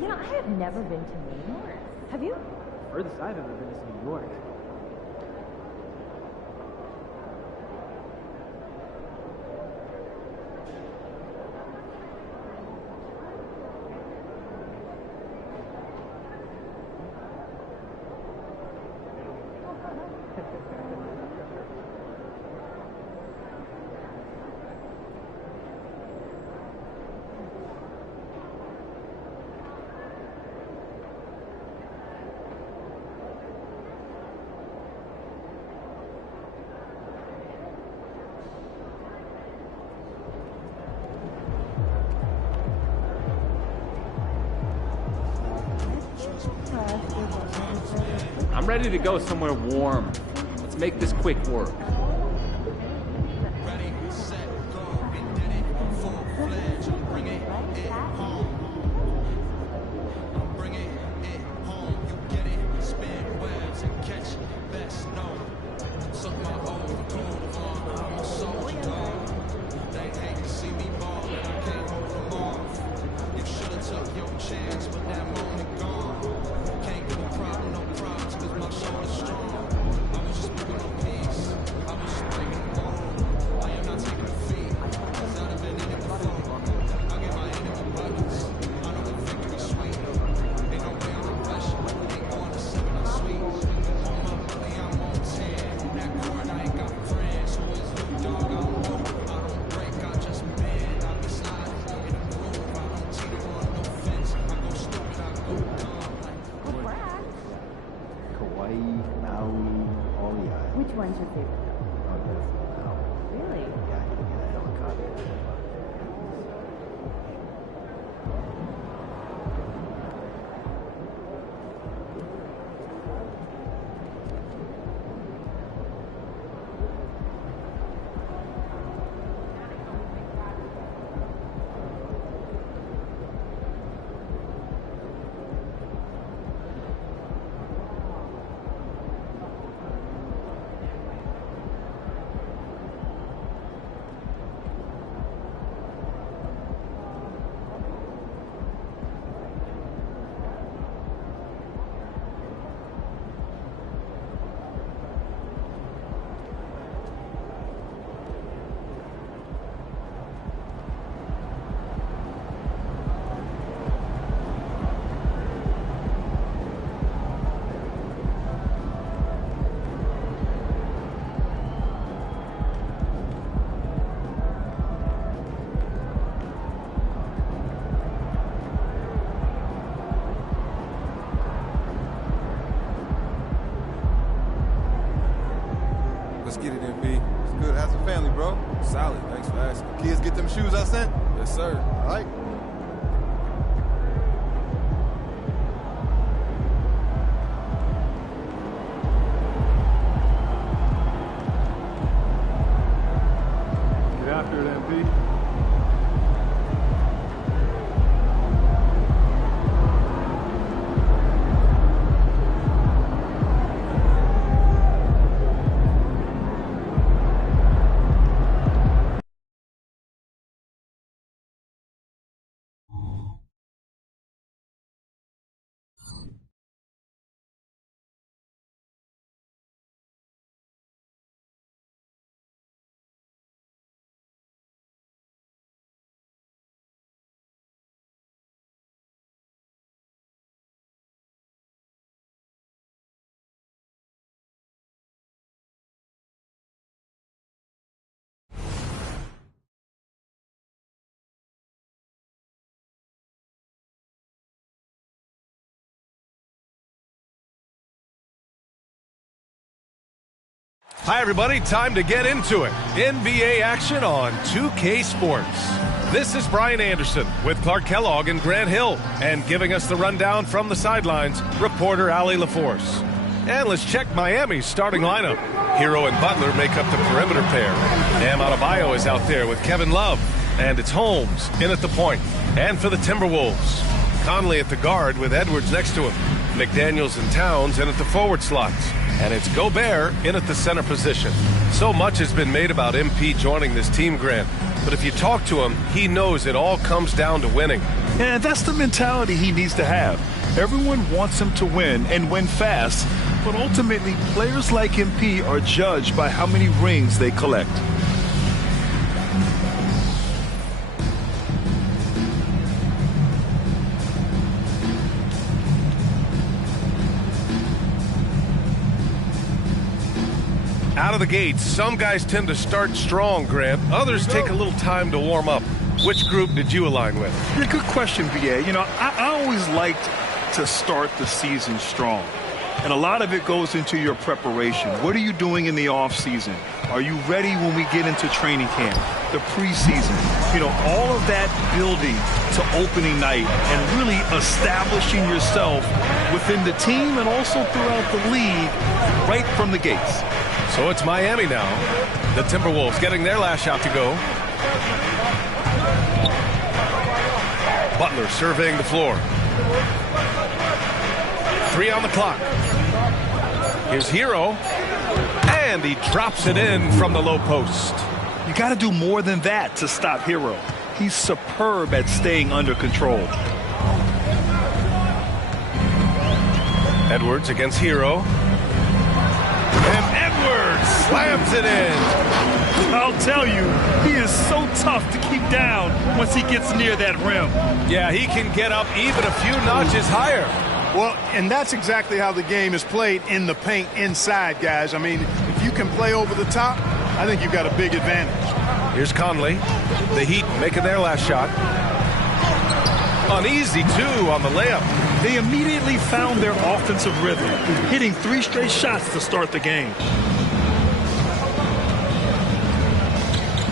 You know, I have never been to New York. Have you? Furthest I've ever been is New York. I'm ready to go somewhere warm. Let's make this quick work. Which one's your favorite though? Really? Yeah, I can get a helicopter. Let's get it, MB. It's good. How's the family, bro? Solid. Thanks for asking. Kids get them shoes I sent? Yes, sir. All right. Get after it, MB. Hi, everybody. Time to get into it. NBA action on 2K Sports. This is Brian Anderson with Clark Kellogg and Grant Hill. And giving us the rundown from the sidelines, reporter Allie LaForce. And let's check Miami's starting lineup. Hero and Butler make up the perimeter pair. Bam Adebayo is out there with Kevin Love. And it's Holmes in at the point. And for the Timberwolves, Conley at the guard with Edwards next to him. McDaniels and Towns in at the forward slots. And it's Gobert in at the center position. So much has been made about MP joining this team, Grant. But if you talk to him, he knows it all comes down to winning. And that's the mentality he needs to have. Everyone wants him to win and win fast. But ultimately, players like MP are judged by how many rings they collect. Out of the gates, some guys tend to start strong, Grant. Others take a little time to warm up. Which group did you align with? Yeah, good question, BA. You know, I always liked to start the season strong. And a lot of it goes into your preparation. What are you doing in the off season? Are you ready when we get into training camp, the preseason? You know, all of that building to opening night and really establishing yourself within the team and also throughout the league right from the gates. So it's Miami now. The Timberwolves getting their last shot to go. Butler surveying the floor. 3 on the clock. Here's Hero. And he drops it in from the low post. You got to do more than that to stop Hero. He's superb at staying under control. Edwards against Hero. And Edwards slams it in. I'll tell you, he is so tough to keep down once he gets near that rim. Yeah, he can get up even a few notches higher. Well, and that's exactly how the game is played in the paint inside, guys. I mean, if you can play over the top, I think you've got a big advantage. Here's Conley. The Heat making their last shot. Uneasy, too, on the layup. They immediately found their offensive rhythm, hitting 3 straight shots to start the game.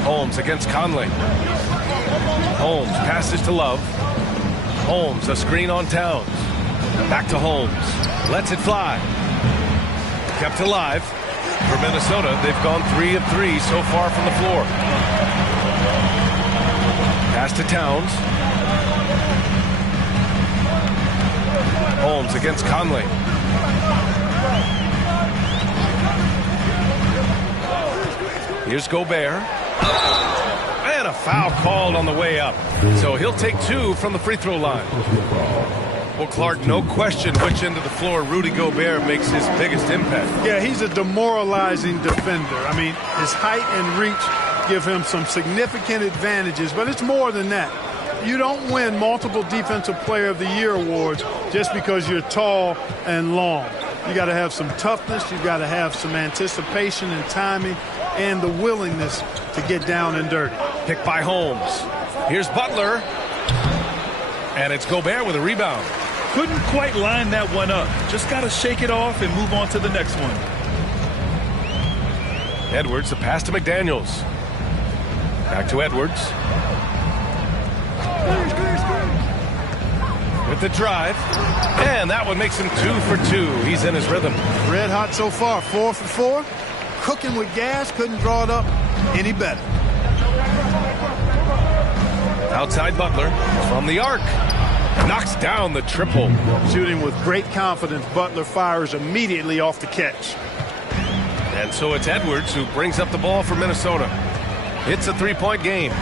Holmes against Conley. Holmes passes to Love. Holmes, a screen on Towns. Back to Holmes. Lets it fly. Kept alive. For Minnesota, they've gone 3 of 3 so far from the floor. Pass to Towns. Holmes against Conley. Here's Gobert. And a foul called on the way up. So he'll take 2 from the free throw line. Well, Clark, no question which end of the floor Rudy Gobert makes his biggest impact. Yeah, he's a demoralizing defender. I mean, his height and reach give him some significant advantages, but it's more than that. You don't win multiple Defensive Player of the Year awards just because you're tall and long. You got to have some toughness. You got to have some anticipation and timing and the willingness to get down and dirty. Picked by Holmes. Here's Butler. And it's Gobert with a rebound. Couldn't quite line that one up. Just got to shake it off and move on to the next one. Edwards, the pass to McDaniels. Back to Edwards. With the drive. And that one makes him 2 for 2. He's in his rhythm. Red hot so far, 4 for 4. Cooking with gas, couldn't draw it up any better. Outside Butler from the arc. Knocks down the triple. Shooting with great confidence, Butler fires immediately off the catch. And so it's Edwards who brings up the ball for Minnesota. It's a 3-point game.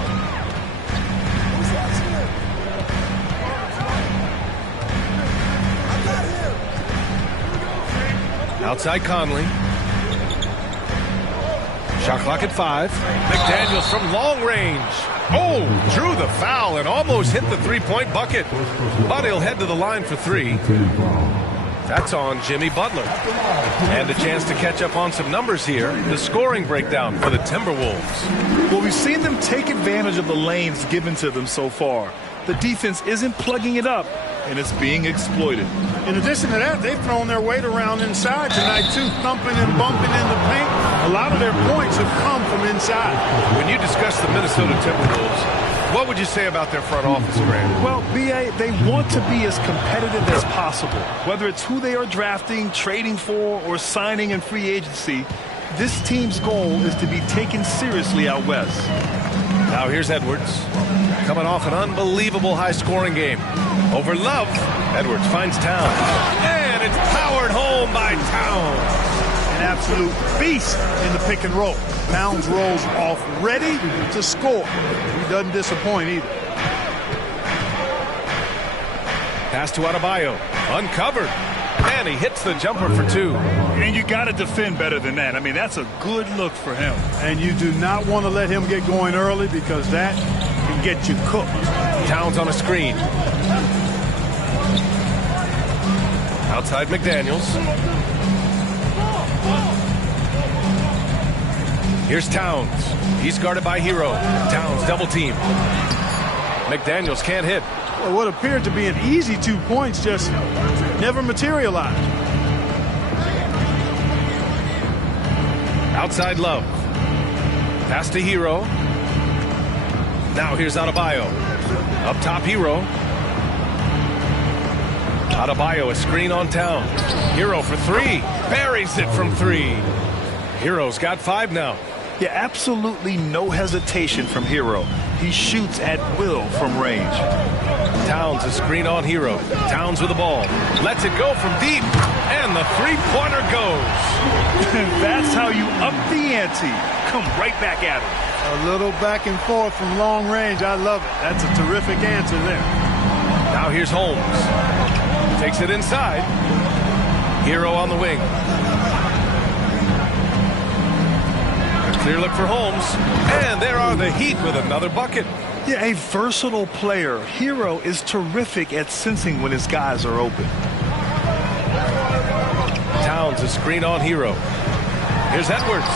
Outside Conley. Shot clock at 5. McDaniels from long range. Oh, drew the foul and almost hit the 3-point bucket. But he'll head to the line for 3. That's on Jimmy Butler. And a chance to catch up on some numbers here. The scoring breakdown for the Timberwolves. Well, we've seen them take advantage of the lanes given to them so far. The defense isn't plugging it up, and it's being exploited. In addition to that, they've thrown their weight around inside tonight, too, thumping and bumping in the paint. A lot of their points have come from inside. When you discuss the Minnesota Timberwolves, what would you say about their front office, Grant? Well, BA, they want to be as competitive as possible. Whether it's who they are drafting, trading for, or signing in free agency, this team's goal is to be taken seriously out west. Now here's Edwards. Coming off an unbelievable high-scoring game. Over Love. Edwards finds Towns. And it's powered home by Towns. an absolute beast in the pick and roll. Towns rolls off ready to score. He doesn't disappoint either. Pass to Adebayo. Uncovered. And he hits the jumper for 2. And you got to defend better than that. I mean, that's a good look for him. And you do not want to let him get going early because that can get you cooked. Towns on a screen. Outside McDaniels. Here's Towns. He's guarded by Hero. Towns double team. McDaniels can't hit. Well, what appeared to be an easy 2 points just never materialized. Outside Love. Pass to Hero. Now here's Adebayo. Up top Hero. Adebayo, a screen on Towns. Hero for 3. Buries it from 3. Hero's got 5 now. Yeah, absolutely no hesitation from Hero. He shoots at will from range. Towns, a screen on Hero. Towns with the ball. Lets it go from deep. And the three-pointer goes. That's how you up the ante. Come right back at him. A little back and forth from long range. I love it. That's a terrific answer there. Now here's Holmes. Takes it inside. Hero on the wing. A clear look for Holmes. And there are the Heat with another bucket. Yeah, a versatile player. Hero is terrific at sensing when his guys are open. Towns, a screen on Hero. Here's Edwards.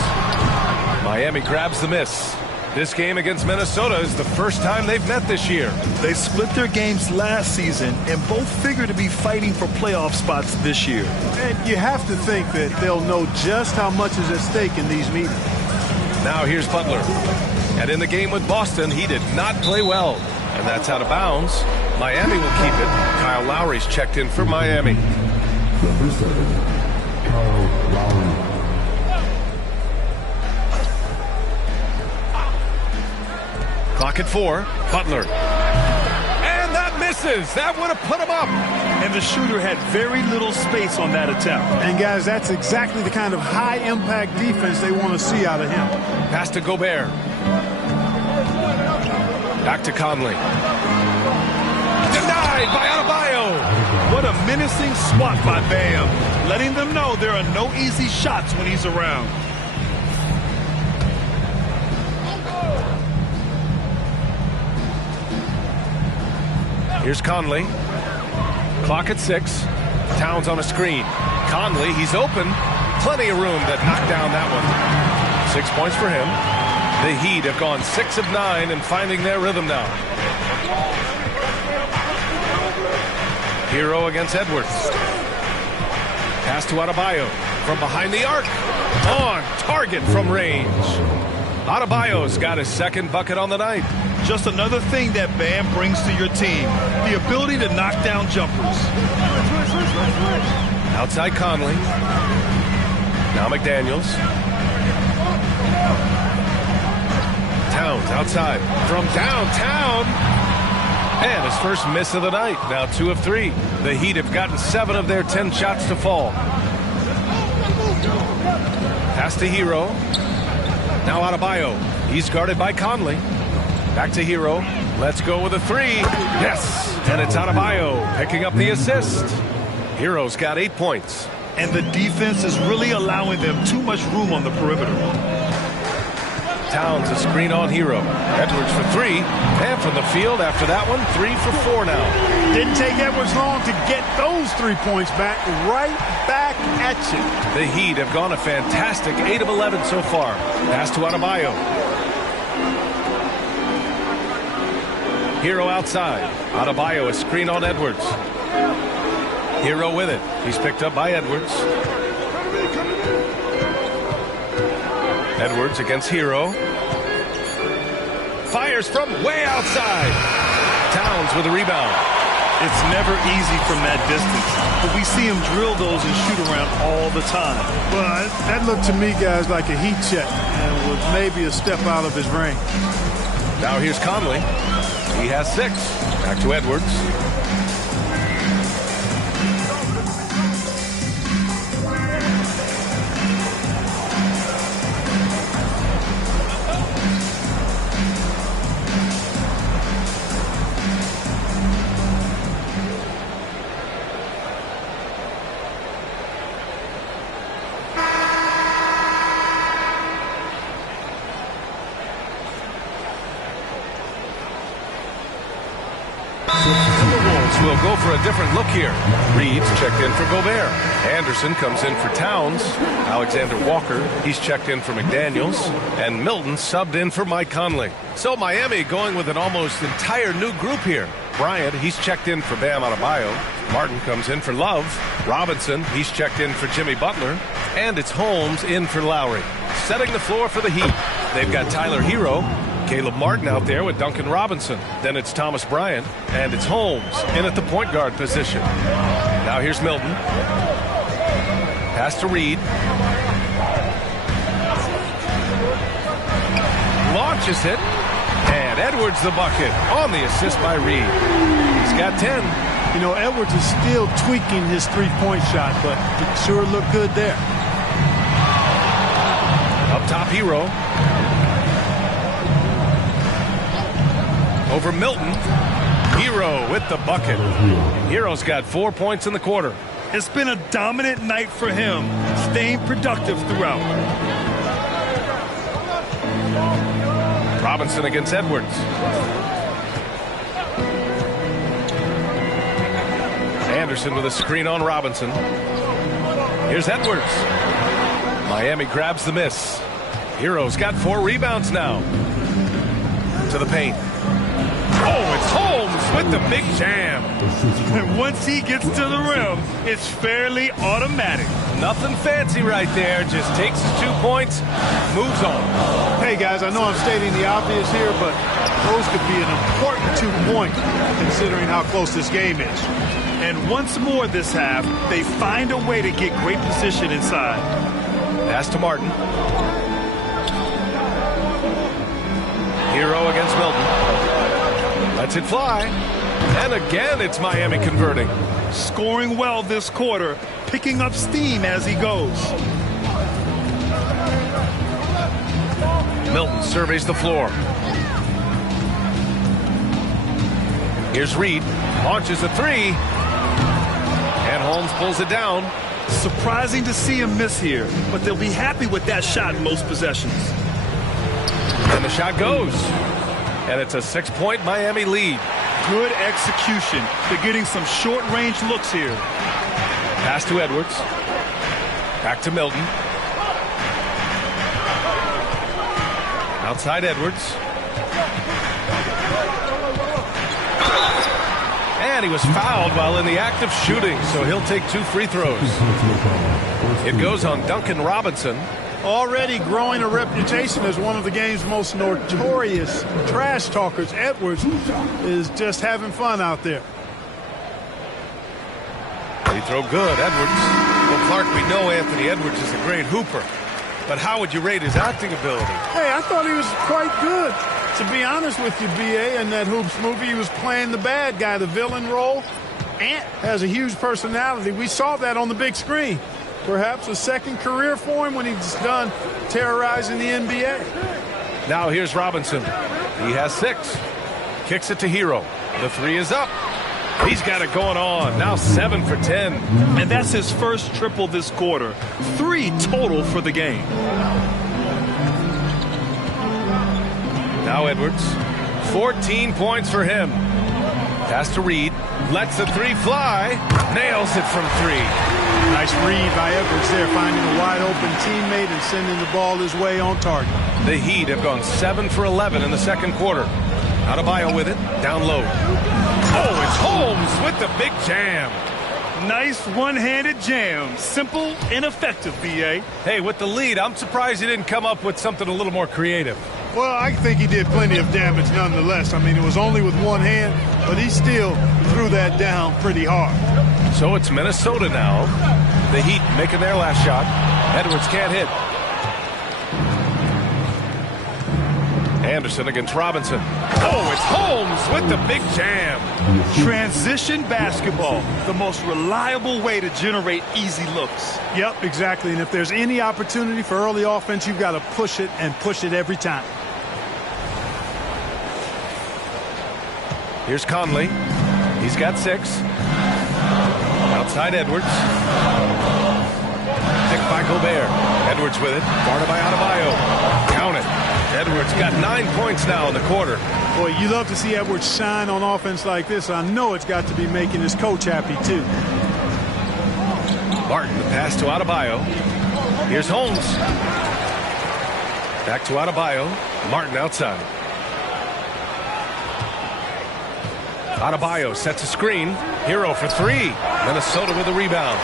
Miami grabs the miss. This game against Minnesota is the first time they've met this year. They split their games last season and both figure to be fighting for playoff spots this year. And you have to think that they'll know just how much is at stake in these meetings. Now here's Butler. And in the game with Boston, he did not play well. And that's out of bounds. Miami will keep it. Kyle Lowry's checked in for Miami. Clock at 4. Butler. And that misses. That would have put him up. And the shooter had very little space on that attempt. And guys, that's exactly the kind of high-impact defense they want to see out of him. Pass to Gobert. Back to Conley. Denied by Adebayo. What a menacing swat by Bam. Letting them know there are no easy shots when he's around. Here's Conley. Clock at 6. Towns on a screen. Conley, he's open. Plenty of room to knock down that one. 6 points for him. The Heat have gone 6 of 9 and finding their rhythm now. Hero against Edwards. Pass to Adebayo from behind the arc. On target from range. Adebayo's got his second bucket on the night. Just another thing that Bam brings to your team. The ability to knock down jumpers. Outside Conley. Now McDaniels. Towns outside from downtown. And his first miss of the night. Now 2 of 3. The Heat have gotten 7 of their 10 shots to fall. Pass to Hero. Now Adebayo. He's guarded by Conley. Back to Hero. Let's go with a 3. Yes. And it's Adebayo picking up the assist. Hero's got 8 points. And the defense is really allowing them too much room on the perimeter. Towns, a screen on Hero. Edwards for 3. And from the field after that one, 3 for 4 now. Didn't take Edwards long to get those 3 points back. Right back at you. The Heat have gone a fantastic 8 of 11 so far. Pass to Adebayo. Hero outside. Adebayo, a screen on Edwards. Hero with it. He's picked up by Edwards. Edwards against Hero. Fires from way outside. Towns with a rebound. It's never easy from that distance, but we see him drill those and shoot around all the time. Well, that looked to me, guys, like a heat check and was maybe a step out of his range. Now here's Conley. He has 6. Back to Edwards. Celtics will go for a different look here. Reed's checked in for Gobert. Anderson comes in for Towns. Alexander Walker, he's checked in for McDaniels. And Milton subbed in for Mike Conley. So Miami going with an almost entire new group here. Bryant, he's checked in for Bam Adebayo. Martin comes in for Love. Robinson, he's checked in for Jimmy Butler. And it's Holmes in for Lowry. Setting the floor for the Heat. They've got Tyler Hero, Caleb Martin out there with Duncan Robinson. Then it's Thomas Bryant, and it's Holmes in at the point guard position. Now here's Milton. Pass to Reed. Launches it. And Edwards the bucket on the assist by Reed. He's got 10. You know, Edwards is still tweaking his three-point shot, but it sure looked good there. Up top, Hero. Over Milton. Hero with the bucket. Hero's got 4 points in the quarter. It's been a dominant night for him, staying productive throughout. Robinson against Edwards. Anderson with a screen on Robinson. Here's Edwards. Miami grabs the miss. Hero's got 4 rebounds now. To the paint. Oh, it's Holmes with the big jam. And once he gets to the rim, it's fairly automatic. Nothing fancy right there. Just takes his 2 points, moves on. Hey, guys, I know I'm stating the obvious here, but those could be an important 2 points considering how close this game is. And once more this half, they find a way to get great position inside. Pass to Martin. Hero against Milton. Lets it fly. And again, it's Miami converting. Scoring well this quarter, picking up steam as he goes. Milton surveys the floor. Here's Reed. Launches a 3. And Holmes pulls it down. Surprising to see him miss here, but they'll be happy with that shot in most possessions. And the shot goes. And it's a 6-point Miami lead. Good execution. They're getting some short-range looks here. Pass to Edwards. Back to Milton. Outside Edwards. And he was fouled while in the act of shooting, so he'll take 2 free throws. It goes on Duncan Robinson. Already growing a reputation as one of the game's most notorious trash talkers, Edwards is just having fun out there. Free throw good, Edwards. Well, Clark, we know Anthony Edwards is a great hooper, but how would you rate his acting ability? Hey, I thought he was quite good. To be honest with you, B.A., in that Hoops movie, he was playing the bad guy, the villain role. Ant has a huge personality. We saw that on the big screen. Perhaps a second career for him when he's done terrorizing the NBA. Now here's Robinson. He has 6. Kicks it to Hero. The 3 is up. He's got it going on. Now 7 for 10. And that's his first triple this quarter. 3 total for the game. Now Edwards. 14 points for him. Pass to Reed. Lets the 3 fly. Nails it from 3. Nice read by Edwards there, finding a wide-open teammate and sending the ball his way on target. The Heat have gone 7 for 11 in the second quarter. Adebayo with it, down low. Oh, it's Holmes with the big jam. Nice one-handed jam. Simple and effective, B.A. Hey, with the lead, I'm surprised he didn't come up with something a little more creative. Well, I think he did plenty of damage nonetheless. I mean, it was only with one hand, but he still threw that down pretty hard. So it's Minnesota now. The Heat making their last shot. Edwards can't hit. Anderson against Robinson. Oh, it's Holmes with the big jam. Transition basketball, the most reliable way to generate easy looks. Yep, exactly. And if there's any opportunity for early offense, you've got to push it and push it every time. Here's Conley. He's got 6. Outside Edwards. Picked by Gobert. Edwards with it. Guarded by Adebayo. Count it. Edwards got 9 points now in the quarter. Boy, you love to see Edwards shine on offense like this. I know it's got to be making his coach happy, too. Martin, the pass to Adebayo. Here's Holmes. Back to Adebayo. Martin outside. Adebayo sets a screen. Hero for three. Minnesota with a rebound.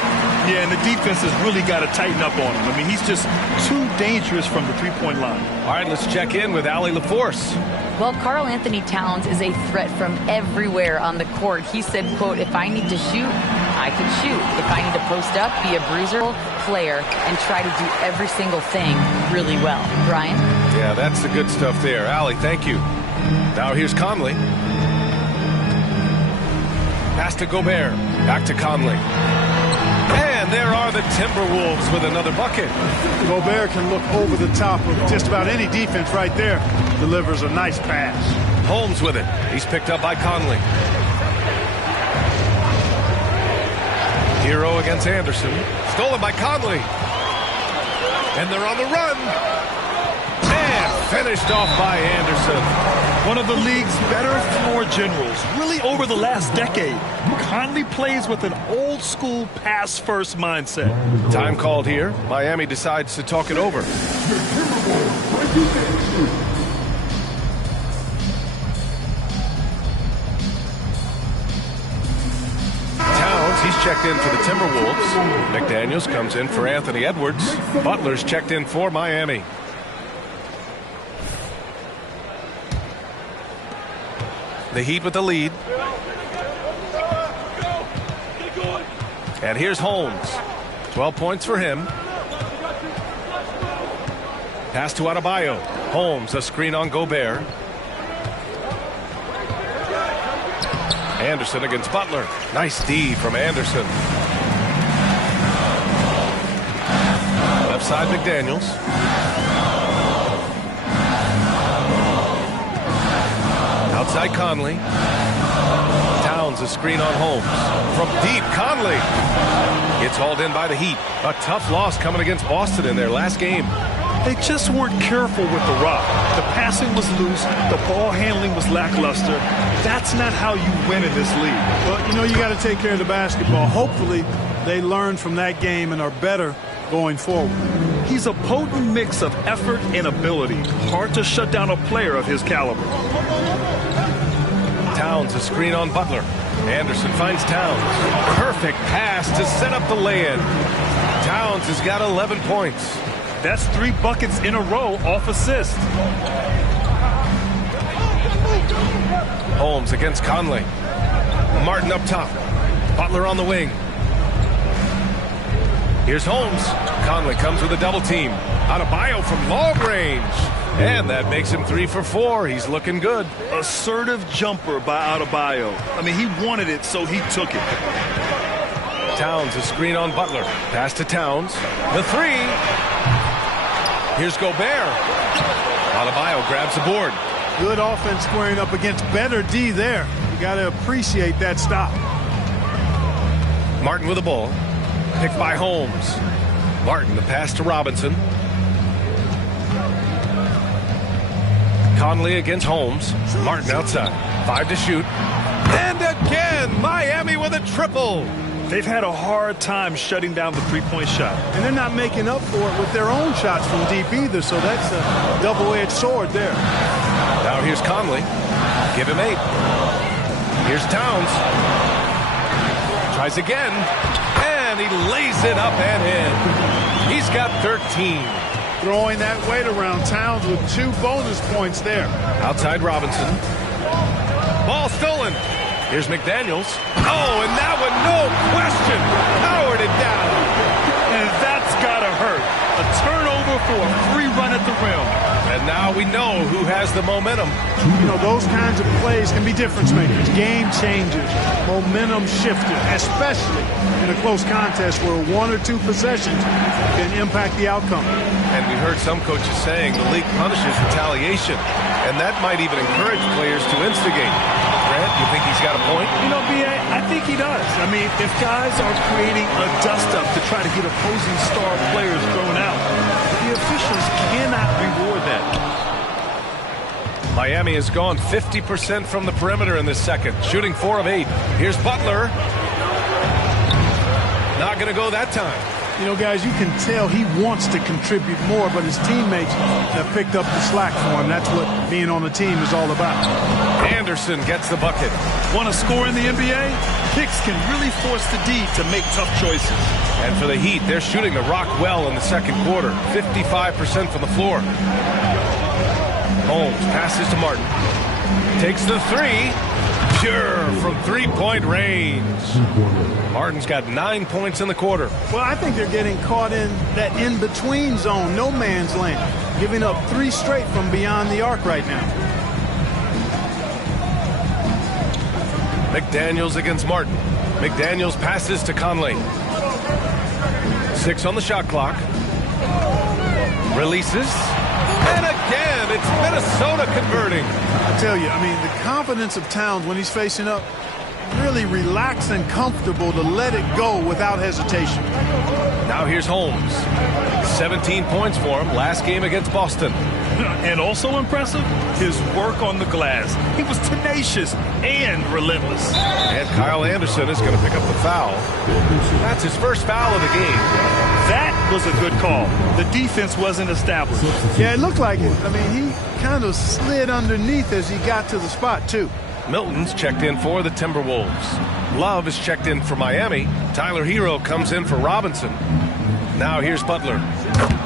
Yeah, and the defense has really got to tighten up on him. I mean, he's just too dangerous from the three-point line. All right, let's check in with Allie LaForce. Well, Karl Anthony Towns is a threat from everywhere on the court. He said, quote, if I need to shoot, I can shoot. If I need to post up, be a bruiser player, and try to do every single thing really well. Brian? Yeah, that's the good stuff there. Allie, thank you. Now here's Conley. Pass to Gobert. Back to Conley. And there are the Timberwolves with another bucket. Gobert can look over the top of just about any defense right there. Delivers a nice pass. Holmes with it. He's picked up by Conley. Hero against Anderson. Stolen by Conley. And they're on the run. And finished off by Anderson. One of the league's better floor generals, really over the last decade. Conley plays with an old-school pass-first mindset. Time called here. Miami decides to talk it over. Towns, he's checked in for the Timberwolves. McDaniels comes in for Anthony Edwards. Butler's checked in for Miami. The Heat with the lead. And here's Holmes. 12 points for him. Pass to Adebayo. Holmes, a screen on Gobert. Anderson against Butler. Nice D from Anderson. Left side, McDaniels. Outside Conley. Towns a screen on Holmes. From deep, Conley. Gets hauled in by the Heat. A tough loss coming against Boston in their last game. They just weren't careful with the rock. The passing was loose. The ball handling was lackluster. That's not how you win in this league. Well, you know, you got to take care of the basketball. Hopefully, they learn from that game and are better going forward. He's a potent mix of effort and ability. Hard to shut down a player of his caliber. Towns a screen on Butler. Anderson finds Towns. Perfect pass to set up the lay-in. Towns has got 11 points. That's 3 buckets in a row off assist. Holmes against Conley. Martin up top. Butler on the wing. Here's Holmes. Conley comes with a double team. Adebayo from long range. And that makes him 3 for 4. He's looking good. Assertive jumper by Adebayo. I mean, he wanted it, so he took it. Towns a screen on Butler. Pass to Towns. The 3. Here's Gobert. Adebayo grabs the board. Good offense squaring up against better D there. You got to appreciate that stop. Martin with the ball. Picked by Holmes. Martin the pass to Robinson. Conley against Holmes. Martin outside. 5 to shoot. And again, Miami with a triple. They've had a hard time shutting down the three-point shot. And they're not making up for it with their own shots from deep either, so that's a double-edged sword there. Now here's Conley. Give him 8. Here's Towns. Tries again. And he lays it up and in. He's got 13. Throwing that weight around. Towns with 2 bonus points there. Outside Robinson. Ball stolen. Here's McDaniels. Oh, and that one, no question, powered it down. And that's got to hurt. A turnover for a free run at the rim. And now we know who has the momentum. You know, those kinds of plays can be difference makers, game changers, momentum shifters, especially in a close contest where 1 or 2 possessions can impact the outcome. And we heard some coaches saying the league punishes retaliation, and that might even encourage players to instigate. Grant, you think he's got a point? You know, B.A., I think he does. I mean, if guys are creating a dust-up to try to get opposing star players thrown out, the officials cannot reward that. Miami has gone 50% from the perimeter in this second, shooting 4 of 8. Here's Butler. Not going to go that time. You know, guys, you can tell he wants to contribute more, but his teammates have picked up the slack for him. That's what being on the team is all about. Anderson gets the bucket. Want to score in the NBA? Picks can really force the D to make tough choices. And for the Heat, they're shooting the rock well in the second quarter. 55% from the floor. Holmes passes to Martin. Takes the three. Pure from three-point range. Martin's got 9 points in the quarter. Well, I think they're getting caught in that in-between zone, no man's land, giving up 3 straight from beyond the arc right now. McDaniels against Martin. McDaniels passes to Conley. 6 on the shot clock. Releases. And again, it's Minnesota converting. I tell you, I mean, the confidence of Towns when he's facing up, really relaxed and comfortable to let it go without hesitation. Now here's Holmes. 17 points for him last game against Boston. And also impressive, his work on the glass. He was tenacious and relentless. And Kyle Anderson is going to pick up the foul. That's his first foul of the game. That was a good call. The defense wasn't established. Yeah, it looked like it. I mean, he kind of slid underneath as he got to the spot, too. Milton's checked in for the Timberwolves. Love is checked in for Miami. Tyler Hero comes in for Robinson. Now here's Butler.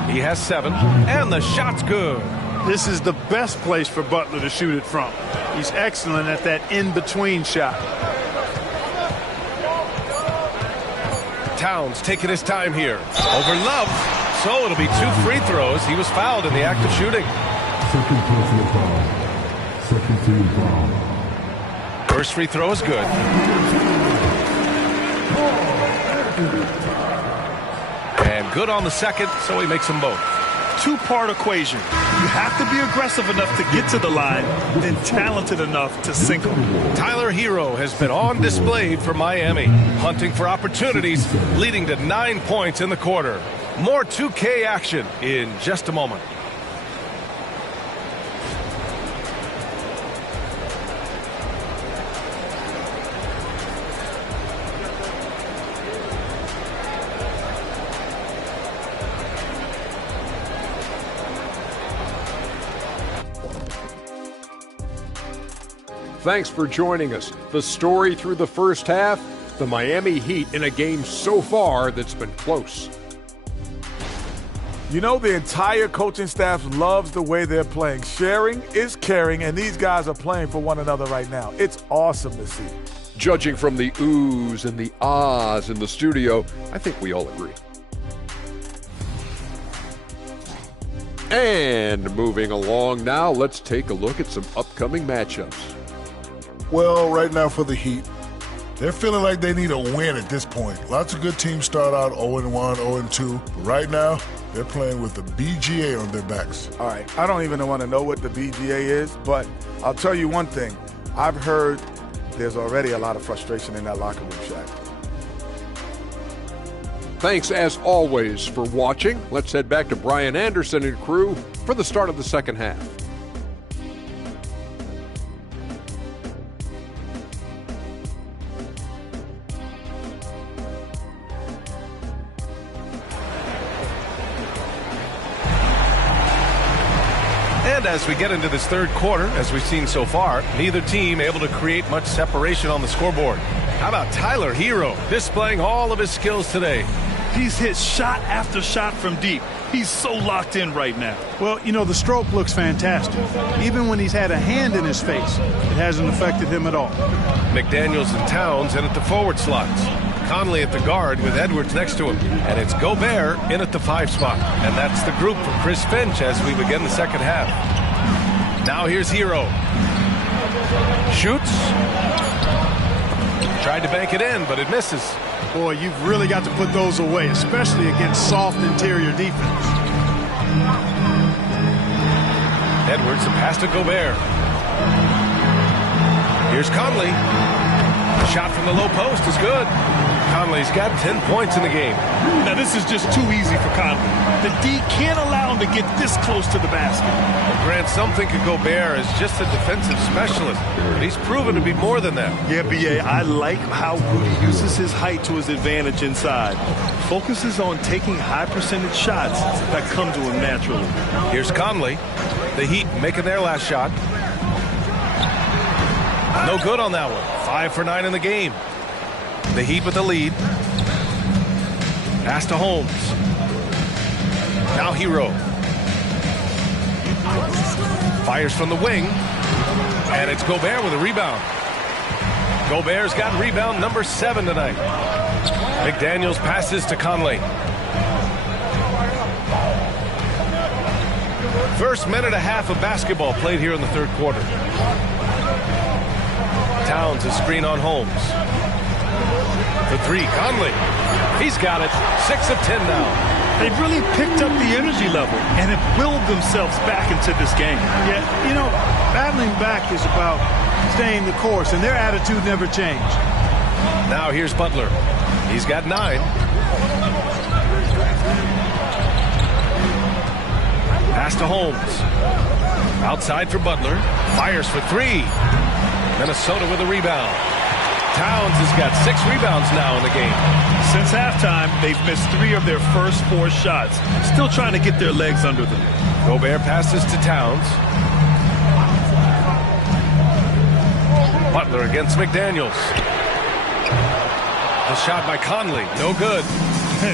He has 7, and the shot's good. This is the best place for Butler to shoot it from. He's excellent at that in-between shot. Towns taking his time here. Over Love. So it'll be 2 free throws. He was fouled in the act of shooting. Second personal foul. Second team foul. First free throw is good. And good on the second, so he makes them both. 2-part equation. You have to be aggressive enough to get to the line, then talented enough to sink them. Tyler Hero has been on display for Miami, hunting for opportunities, leading to 9 points in the quarter. More 2K action in just a moment. Thanks for joining us. The story through the first half, the Miami Heat in a game so far that's been close. You know, the entire coaching staff loves the way they're playing. Sharing is caring, and these guys are playing for one another right now. It's awesome to see. Judging from the oohs and the ahs in the studio, I think we all agree. And moving along now, let's take a look at some upcoming matchups. Well, right now for the Heat, they're feeling like they need a win at this point. Lots of good teams start out 0-1, 0-2. But right now, they're playing with the BGA on their backs. All right, I don't even want to know what the BGA is, but I'll tell you one thing. I've heard there's already a lot of frustration in that locker room, Shaq. Thanks, as always, for watching. Let's head back to Brian Anderson and crew for the start of the second half. And as we get into this third quarter, as we've seen so far, neither team able to create much separation on the scoreboard. How about Tyler Hero displaying all of his skills today? He's hit shot after shot from deep. He's so locked in right now. Well, you know, the stroke looks fantastic. Even when he's had a hand in his face, it hasn't affected him at all. McDaniels and Towns in at the forward slots. Conley at the guard with Edwards next to him. And it's Gobert in at the 5 spot. And that's the group for Chris Finch as we begin the second half. Now here's Hero. Shoots. Tried to bank it in, but it misses. Boy, you've really got to put those away, especially against soft interior defense. Edwards, a pass to Gobert. Here's Conley. Shot from the low post is good. Conley's got 10 points in the game. Now, this is just too easy for Conley. The D can't allow him to get this close to the basket. Well, Grant, some think of Gobert as just a defensive specialist, but he's proven to be more than that. Yeah, B.A., I like how Rudy uses his height to his advantage inside. Focuses on taking high-percentage shots that come to him naturally. Here's Conley. The Heat making their last shot. No good on that one. 5 for 9 in the game. The Heat with the lead. Pass to Holmes. Now Hero. Fires from the wing. And it's Gobert with a rebound. Gobert's got rebound number 7 tonight. McDaniels passes to Conley. First minute and a half of basketball played here in the third quarter. Towns a screen on Holmes. For 3, Conley. He's got it. 6 of 10 now. They've really picked up the energy level and have willed themselves back into this game. Yeah, you know, battling back is about staying the course, and their attitude never changed. Now here's Butler. He's got 9. Pass to Holmes. Outside for Butler. Fires for 3. Minnesota with a rebound. Towns has got 6 rebounds now in the game. Since halftime, they've missed 3 of their first 4 shots. Still trying to get their legs under them. Gobert passes to Towns. Butler against McDaniels. The shot by Conley. No good.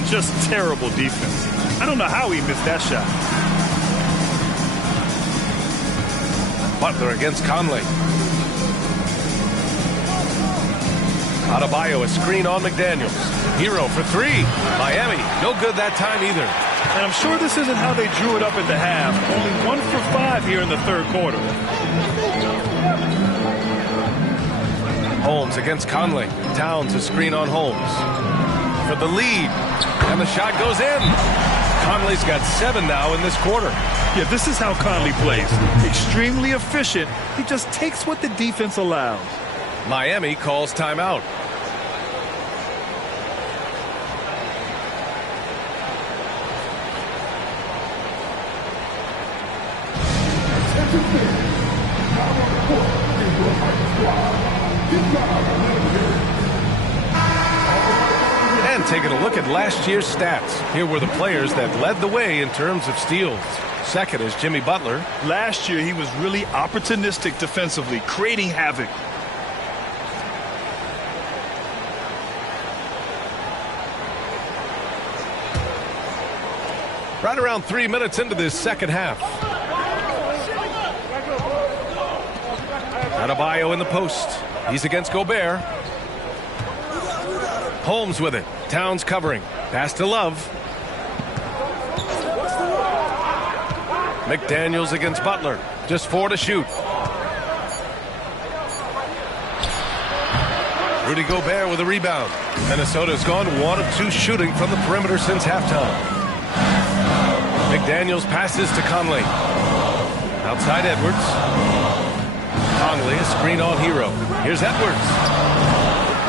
Just terrible defense. I don't know how he missed that shot. Butler against Conley. Adebayo a screen on McDaniels. Hero for 3. Miami, no good that time either. And I'm sure this isn't how they drew it up at the half. Only 1 for 5 here in the third quarter. Holmes against Conley. Towns a screen on Holmes. For the lead. And the shot goes in. Conley's got 7 now in this quarter. Yeah, this is how Conley plays. Extremely efficient. He just takes what the defense allows. Miami calls timeout. And taking a look at last year's stats. Here were the players that led the way in terms of steals. Second is Jimmy Butler. Last year, he was really opportunistic defensively, creating havoc. Right around 3 minutes into this second half. Adebayo in the post. He's against Gobert. Holmes with it. Towns covering. Pass to Love. McDaniels against Butler. Just 4 to shoot. Rudy Gobert with a rebound. Minnesota's gone 1 of 2 shooting from the perimeter since halftime. McDaniels passes to Conley. Outside Edwards. Conley, a screen on Hero. Here's Edwards.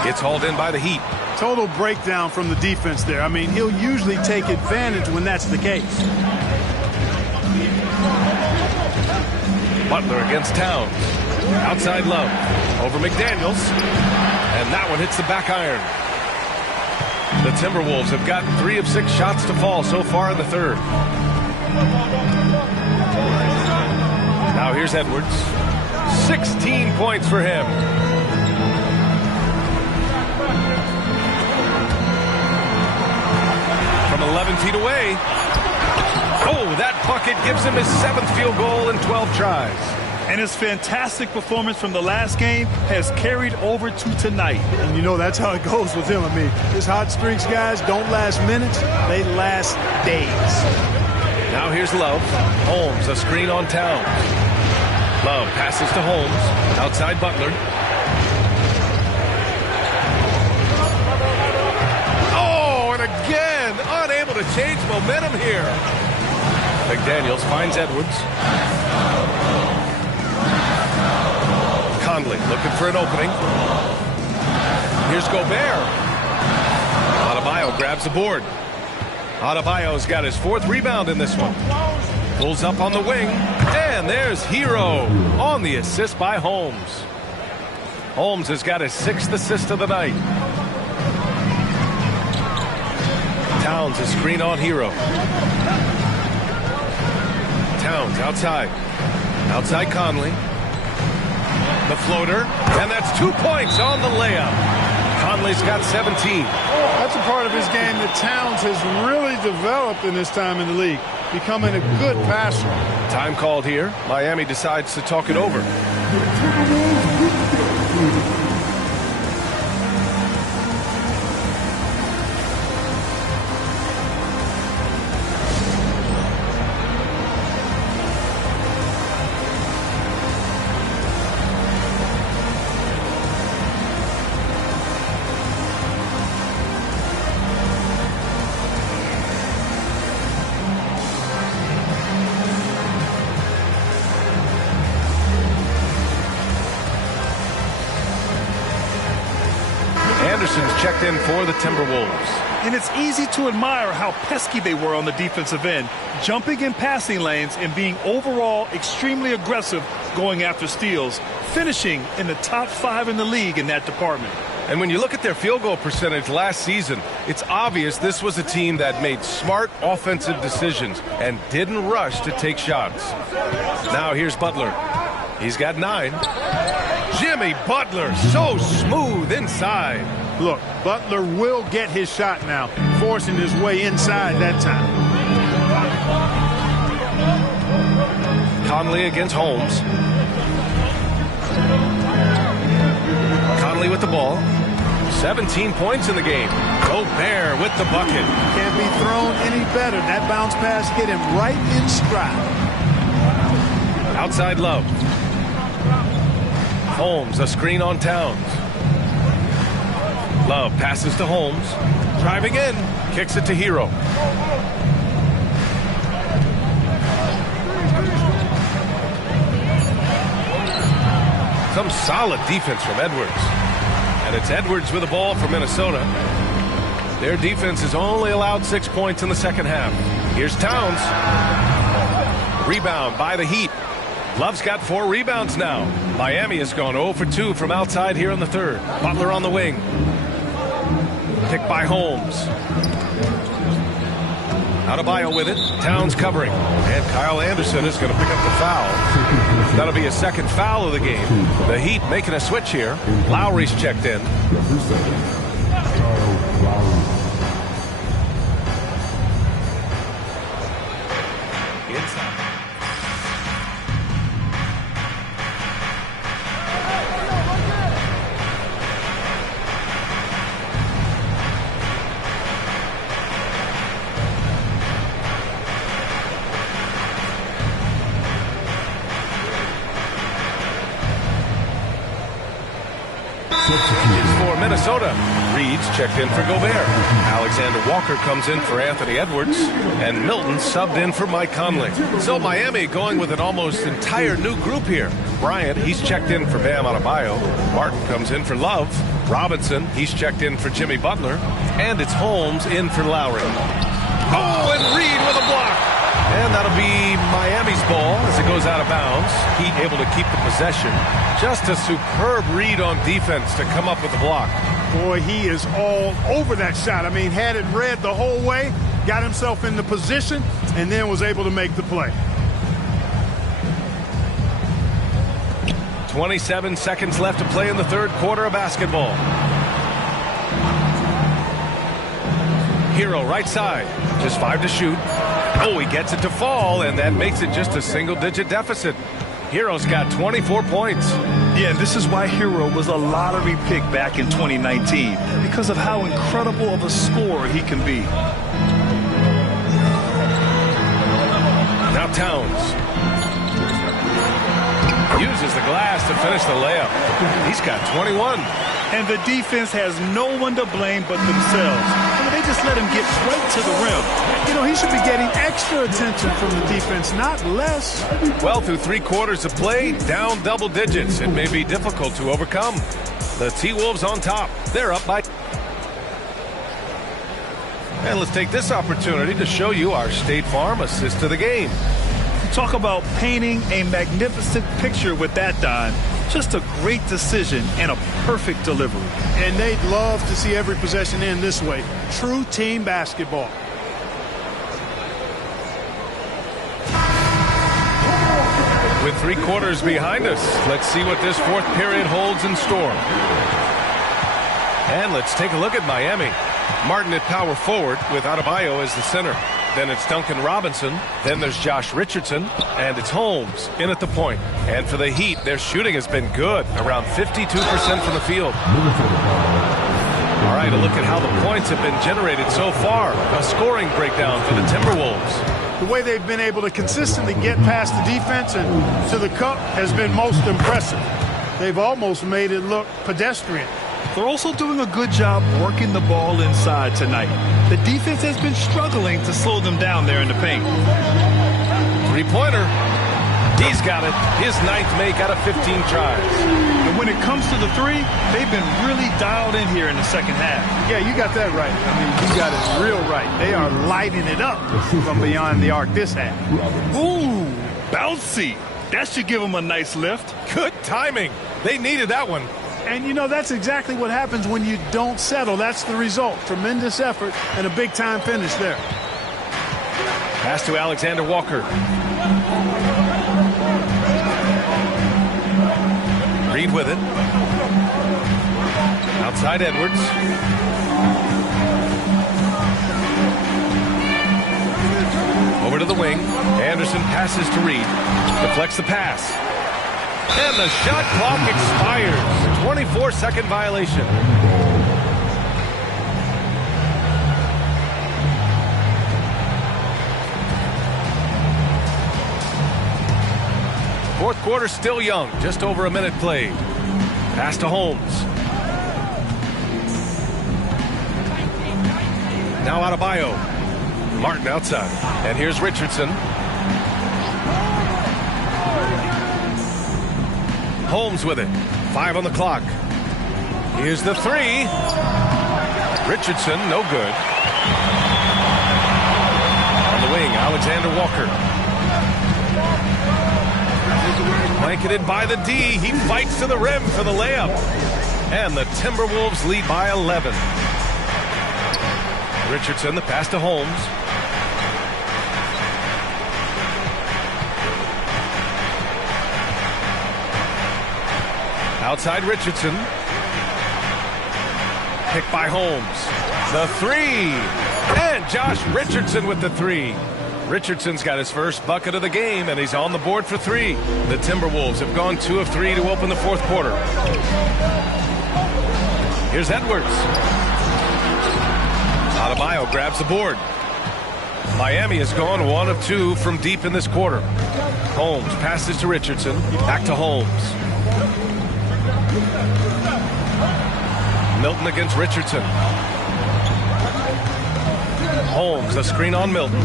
Gets hauled in by the Heat. Total breakdown from the defense there. I mean, he'll usually take advantage when that's the case. Butler against Towns. Outside Love. Over McDaniels. And that one hits the back iron. The Timberwolves have gotten 3 of 6 shots to fall so far in the third. Now here's Edwards. 16 points for him. From 11 feet away. Oh, that bucket gives him his 7th field goal in 12 tries. And his fantastic performance from the last game has carried over to tonight. And you know, that's how it goes with him. I mean, his hot streaks, guys, don't last minutes. They last days. Now here's Love. Holmes, a screen on Towns. Love passes to Holmes. Outside Butler. Oh, and again, unable to change momentum here. McDaniels finds Edwards. Conley looking for an opening. Here's Gobert. grabs the board. Adebayo's got his 4th rebound in this one. Pulls up on the wing, and there's Hero on the assist by Holmes. Holmes has got his 6th assist of the night. Towns a screen on Hero. Towns outside. Outside Conley. The floater, and that's 2 points on the layup. Conley's got 17. That's a part of his game that Towns has really developed in his time in the league, becoming a good passer. Time called here. Miami decides to talk it over. Anderson's checked in for the Timberwolves. And it's easy to admire how pesky they were on the defensive end, jumping in passing lanes and being overall extremely aggressive going after steals, finishing in the top 5 in the league in that department. And when you look at their field goal percentage last season, it's obvious this was a team that made smart offensive decisions and didn't rush to take shots. Now here's Butler. He's got 9. Jimmy Butler, so smooth inside. Look, Butler will get his shot now, forcing his way inside that time. Conley against Holmes. Conley with the ball. 17 points in the game. Gobert with the bucket. Can't be thrown any better. That bounce pass hit him right in stride. Outside Love. Holmes, a screen on Towns. Love passes to Holmes. Driving in. Kicks it to Hero. Some solid defense from Edwards. And it's Edwards with the ball for Minnesota. Their defense has only allowed 6 points in the second half. Here's Towns. Rebound by the Heat. Love's got 4 rebounds now. Miami has gone 0 for 2 from outside here in the third. Butler on the wing. Picked by Holmes. Adebayo with it. Towns covering. And Kyle Anderson is going to pick up the foul. That'll be a second foul of the game. The Heat making a switch here. Lowry's checked in. Inside. For Minnesota, Reed's checked in for Gobert. Alexander Walker comes in for Anthony Edwards, and Milton subbed in for Mike Conley. So Miami going with an almost entire new group here. Bryant, he's checked in for Bam Adebayo. Martin comes in for Love. Robinson, he's checked in for Jimmy Butler. And it's Holmes in for Lowry. Oh, and Reed with a block. And that'll be Miami's ball as it goes out of bounds. Heat able to keep the possession. Just a superb read on defense to come up with the block. Boy, he is all over that shot. I mean, had it read the whole way, got himself in the position, and then was able to make the play. 27 seconds left to play in the third quarter of basketball. Hero right side. Just 5 to shoot. Oh, he gets it to fall, and that makes it just a single-digit deficit. Hero's got 24 points. Yeah, this is why Hero was a lottery pick back in 2019, because of how incredible of a scorer he can be. Now Towns. Uses the glass to finish the layup. He's got 21. And the defense has no one to blame but themselves. I mean, they just let him get right to the rim. You know, he should be getting extra attention from the defense, not less. Well, through 3 quarters of play, down double digits. It may be difficult to overcome. The T-Wolves on top. They're up by... And let's take this opportunity to show you our State Farm assist to the game. Talk about painting a magnificent picture with that, Don. Just a great decision and a perfect delivery. And they'd love to see every possession end this way. True team basketball. With 3 quarters behind us, let's see what this 4th period holds in store. And let's take a look at Miami. Martin at power forward with Adebayo as the center. Then it's Duncan Robinson. Then there's Josh Richardson. And it's Holmes in at the point. And for the Heat, their shooting has been good, around 52% from the field. All right, a look at how the points have been generated so far. A scoring breakdown for the Timberwolves. The way they've been able to consistently get past the defense and to the cup has been most impressive. They've almost made it look pedestrian. They're also doing a good job working the ball inside tonight. The defense has been struggling to slow them down there in the paint. 3-pointer. He's got it. His 9th make out of 15 tries. And when it comes to the 3, they've been really dialed in here in the second half. Yeah, you got that right. I mean, you got it real right. They are lighting it up from beyond the arc this half. Ooh, bouncy. That should give them a nice lift. Good timing. They needed that one. And, you know, that's exactly what happens when you don't settle. That's the result. Tremendous effort and a big-time finish there. Pass to Alexander Walker. Reed with it. Outside Edwards. Over to the wing. Anderson passes to Reed. Deflects the pass. And the shot clock expires. 24-second violation. Fourth quarter still young. Just over a minute played. Pass to Holmes. Now Adebayo. Martin outside. And here's Richardson. Holmes with it. 5 on the clock. Here's the 3. Richardson, no good. On the wing, Alexander Walker. Blanketed by the D. He fights to the rim for the layup. And the Timberwolves lead by 11. Richardson, the pass to Holmes. Outside Richardson. Picked by Holmes. The 3. And Josh Richardson with the 3. Richardson's got his first bucket of the game, and he's on the board for 3. The Timberwolves have gone 2 of 3 to open the 4th quarter. Here's Edwards. Adebayo grabs the board. Miami has gone 1 of 2 from deep in this quarter. Holmes passes to Richardson. Back to Holmes. Milton against Richardson. Holmes, a screen on Milton.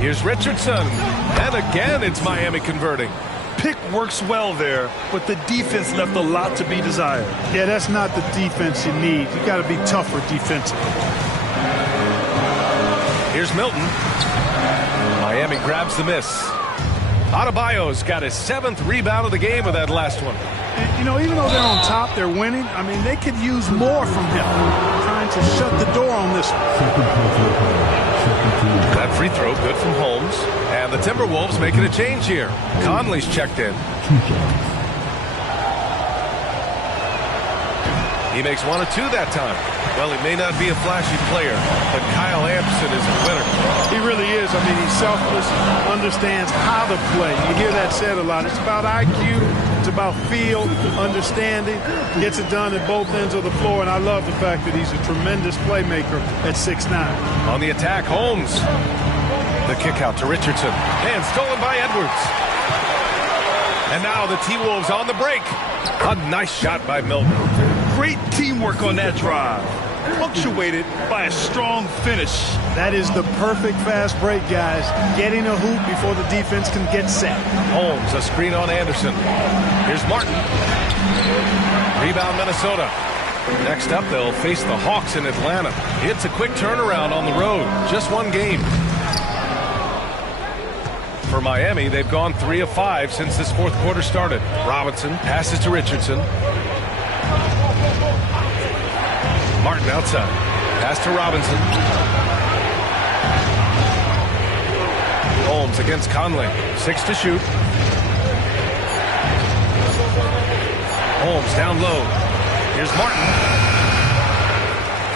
Here's Richardson. And again, it's Miami converting. Pick works well there, but the defense left a lot to be desired. Yeah, that's not the defense you need. You got to be tougher defensively. Here's Milton. Miami grabs the miss. Adebayo's got his 7th rebound of the game with that last one. And, you know, even though they're on top, they're winning. I mean, they could use more from him. Trying to shut the door on this one. That free throw good from Holmes. And the Timberwolves making a change here. Conley's checked in. He makes 1 of 2 that time. Well, he may not be a flashy player, but Kyle Anderson is a winner. He really is. I mean, he's selfless, understands how to play. You hear that said a lot. It's about IQ. It's about feel, understanding. Gets it done at both ends of the floor, and I love the fact that he's a tremendous playmaker at 6'9". On the attack, Holmes. The kick out to Richardson. And stolen by Edwards. And now the T-Wolves on the break. A nice shot by Milton. Great teamwork on that drive. Punctuated by a strong finish. That is the perfect fast break, guys. Getting a hoop before the defense can get set. Holmes, a screen on Anderson. Here's Martin. Rebound, Minnesota. Next up, they'll face the Hawks in Atlanta. It's a quick turnaround on the road. Just one game. For Miami, they've gone 3 of 5 since this fourth quarter started. Robinson passes to Richardson. Martin outside. Pass to Robinson. Holmes against Conley. 6 to shoot. Holmes down low. Here's Martin.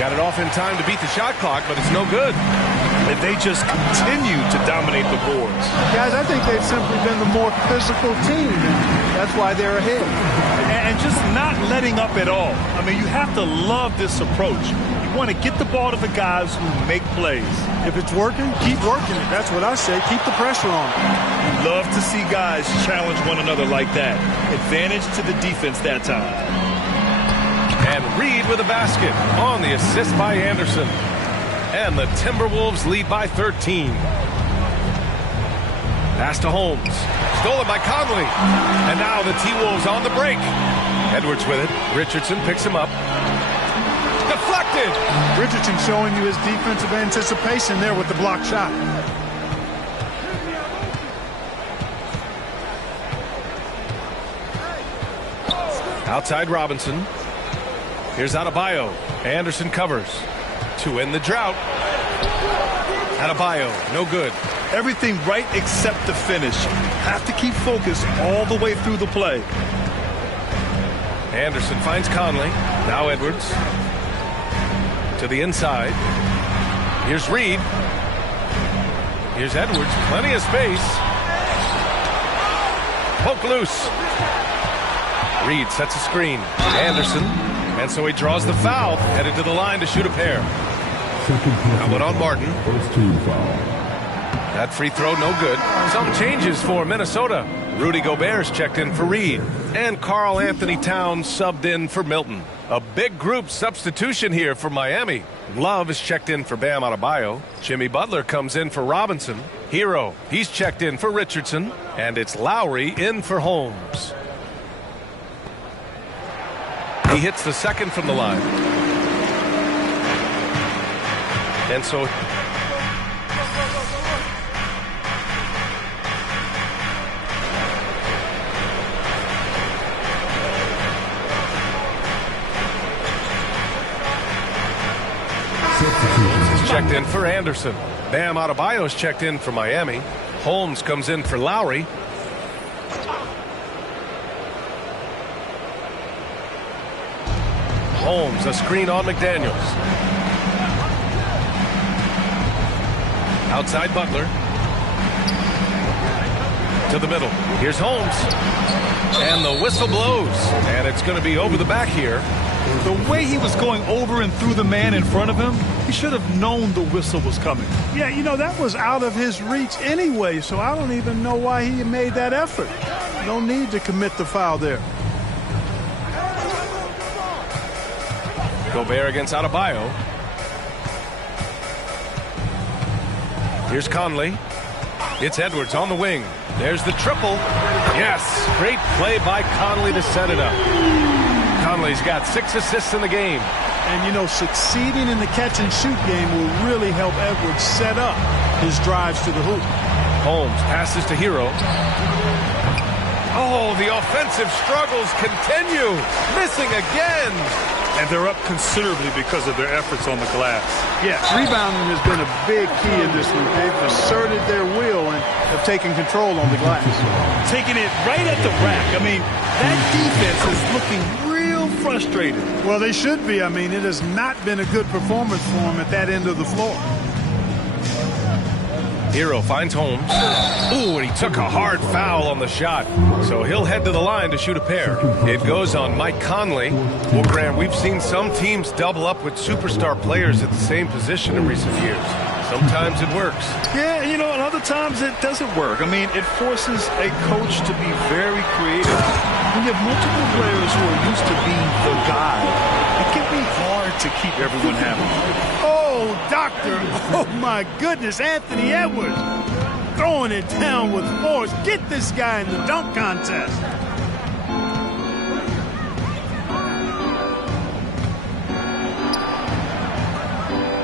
Got it off in time to beat the shot clock, but it's no good. And they just continue to dominate the boards. Guys, I think they've simply been the more physical team. That's why they're ahead. And just not letting up at all. I mean, you have to love this approach. You want to get the ball to the guys who make plays. If it's working, keep working it. That's what I say. Keep the pressure on. You love to see guys challenge one another like that. Advantage to the defense that time. And Reed with a basket on the assist by Anderson. And the Timberwolves lead by 13. Pass to Holmes. Stolen by Conley. And now the T-Wolves on the break. Edwards with it. Richardson picks him up. Deflected. Richardson showing you his defensive anticipation there with the block shot. Outside Robinson. Here's Adebayo. Anderson covers. To end the drought. Adebayo, no good. Everything right except the finish. Have to keep focused all the way through the play. Anderson finds Conley. Now Edwards. To the inside. Here's Reed. Here's Edwards. Plenty of space. Poke loose. Reed sets a screen. Anderson. And so he draws the foul. Headed to the line to shoot a pair. How about on Martin? First team foul. That free throw no good. Some changes for Minnesota. Rudy Gobert's checked in for Reed. And Karl Anthony Towns subbed in for Milton. A big group substitution here for Miami. Love is checked in for Bam Adebayo. Jimmy Butler comes in for Robinson. Hero, he's checked in for Richardson. And it's Lowry in for Holmes. He hits the second from the line. And so checked in for Anderson. Bam Adebayo's checked in for Miami. Holmes comes in for Lowry. Holmes, a screen on McDaniels. Outside Butler. To the middle. Here's Holmes. And the whistle blows. And it's going to be over the back here. The way he was going over and through the man in front of him, he should have known the whistle was coming. Yeah, you know, that was out of his reach anyway, so I don't even know why he made that effort. No need to commit the foul there. Gobert against Adebayo. Here's Conley. It's Edwards on the wing. There's the triple. Yes, great play by Conley to set it up. Conley's got 6 assists in the game. And, you know, succeeding in the catch-and-shoot game will really help Edwards set up his drives to the hoop. Holmes passes to Hero. Oh, the offensive struggles continue. Missing again. And they're up considerably because of their efforts on the glass. Yes, rebounding has been a big key in this one. They've asserted their will and have taken control on the glass. Taking it right at the rack. I mean, that defense is looking real frustrated. Well, they should be. I mean, it has not been a good performance for them at that end of the floor. Hero finds Holmes. Ooh, and he took a hard foul on the shot. So he'll head to the line to shoot a pair. It goes on Mike Conley. Well, Grant, we've seen some teams double up with superstar players at the same position in recent years. Sometimes it works. Yeah, you know, and other times it doesn't work. I mean, it forces a coach to be very creative. When you have multiple players who are used to being the guy, it can be hard to keep everyone happy. Oh, doctor. Oh, my goodness. Anthony Edwards throwing it down with force. Get this guy in the dunk contest.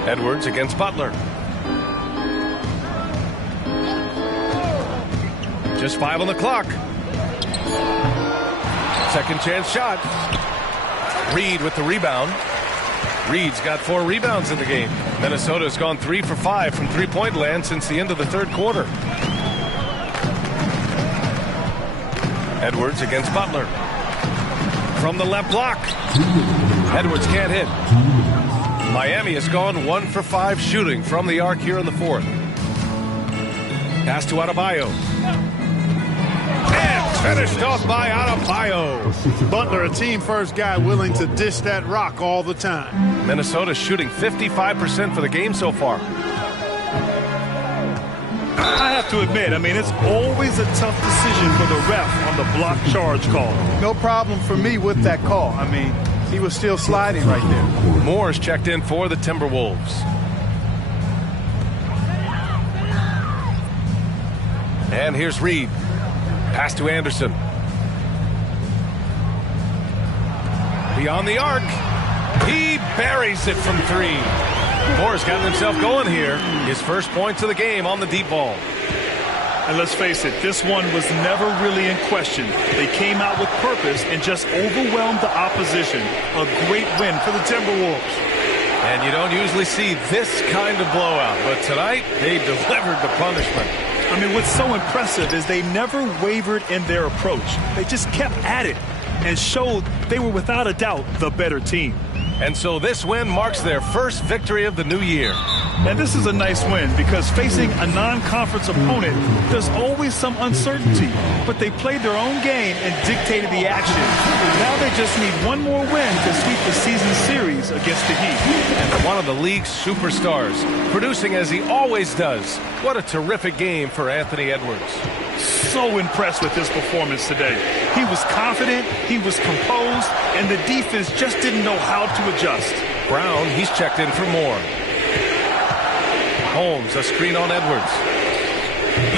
Edwards against Butler. Just 5 on the clock. Second chance shot. Reed with the rebound. Reed's got 4 rebounds in the game. Minnesota's gone 3 for 5 from three-point land since the end of the third quarter. Edwards against Butler. From the left block. Edwards can't hit. Miami has gone 1 for 5 shooting from the arc here in the fourth. Pass to Adebayo. And finished off by Adebayo. Butler, a team-first guy willing to dish that rock all the time. Minnesota shooting 55% for the game so far. I have to admit, I mean, it's always a tough decision for the ref on the block charge call. No problem for me with that call. I mean, he was still sliding right there. Moore's checked in for the Timberwolves. And here's Reed. Pass to Anderson. Beyond the arc. He buries it from 3. Moore's gotten himself going here. His first points of the game on the deep ball. And let's face it, this one was never really in question. They came out with purpose and just overwhelmed the opposition. A great win for the Timberwolves. And you don't usually see this kind of blowout, but tonight they delivered the punishment. I mean, what's so impressive is they never wavered in their approach. They just kept at it and showed they were without a doubt the better team. And so this win marks their first victory of the new year. And this is a nice win because facing a non-conference opponent, there's always some uncertainty. But they played their own game and dictated the action. Now they just need one more win to sweep the season series against the Heat. And one of the league's superstars, producing as he always does. What a terrific game for Anthony Edwards. So impressed with his performance today. He was confident, he was composed, and the defense just didn't know how to adjust. Brown, he's checked in for more. Holmes, a screen on Edwards.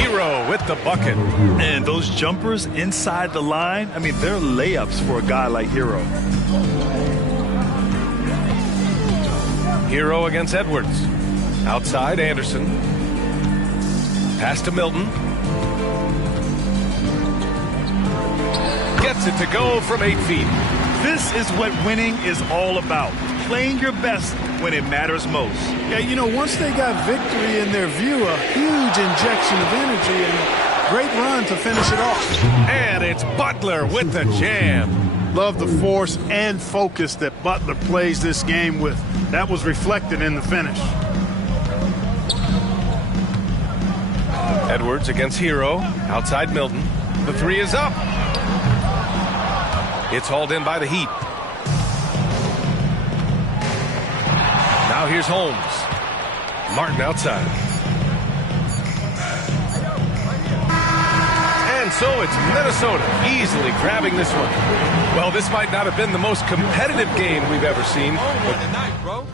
Hero with the bucket. And those jumpers inside the line, I mean, they're layups for a guy like Hero. Hero against Edwards. Outside, Anderson. Pass to Milton. Gets it to go from 8 feet. This is what winning is all about. Playing your best when it matters most. Yeah, you know, once they got victory in their view, a huge injection of energy and a great run to finish it off. And it's Butler with the jam. Love the force and focus that Butler plays this game with. That was reflected in the finish. Edwards against Hero. Outside Milton. The 3 is up. It's hauled in by the Heat. Now here's Holmes. Martin outside. And so it's Minnesota easily grabbing this one. Well, this might not have been the most competitive game we've ever seen. Tonight, bro.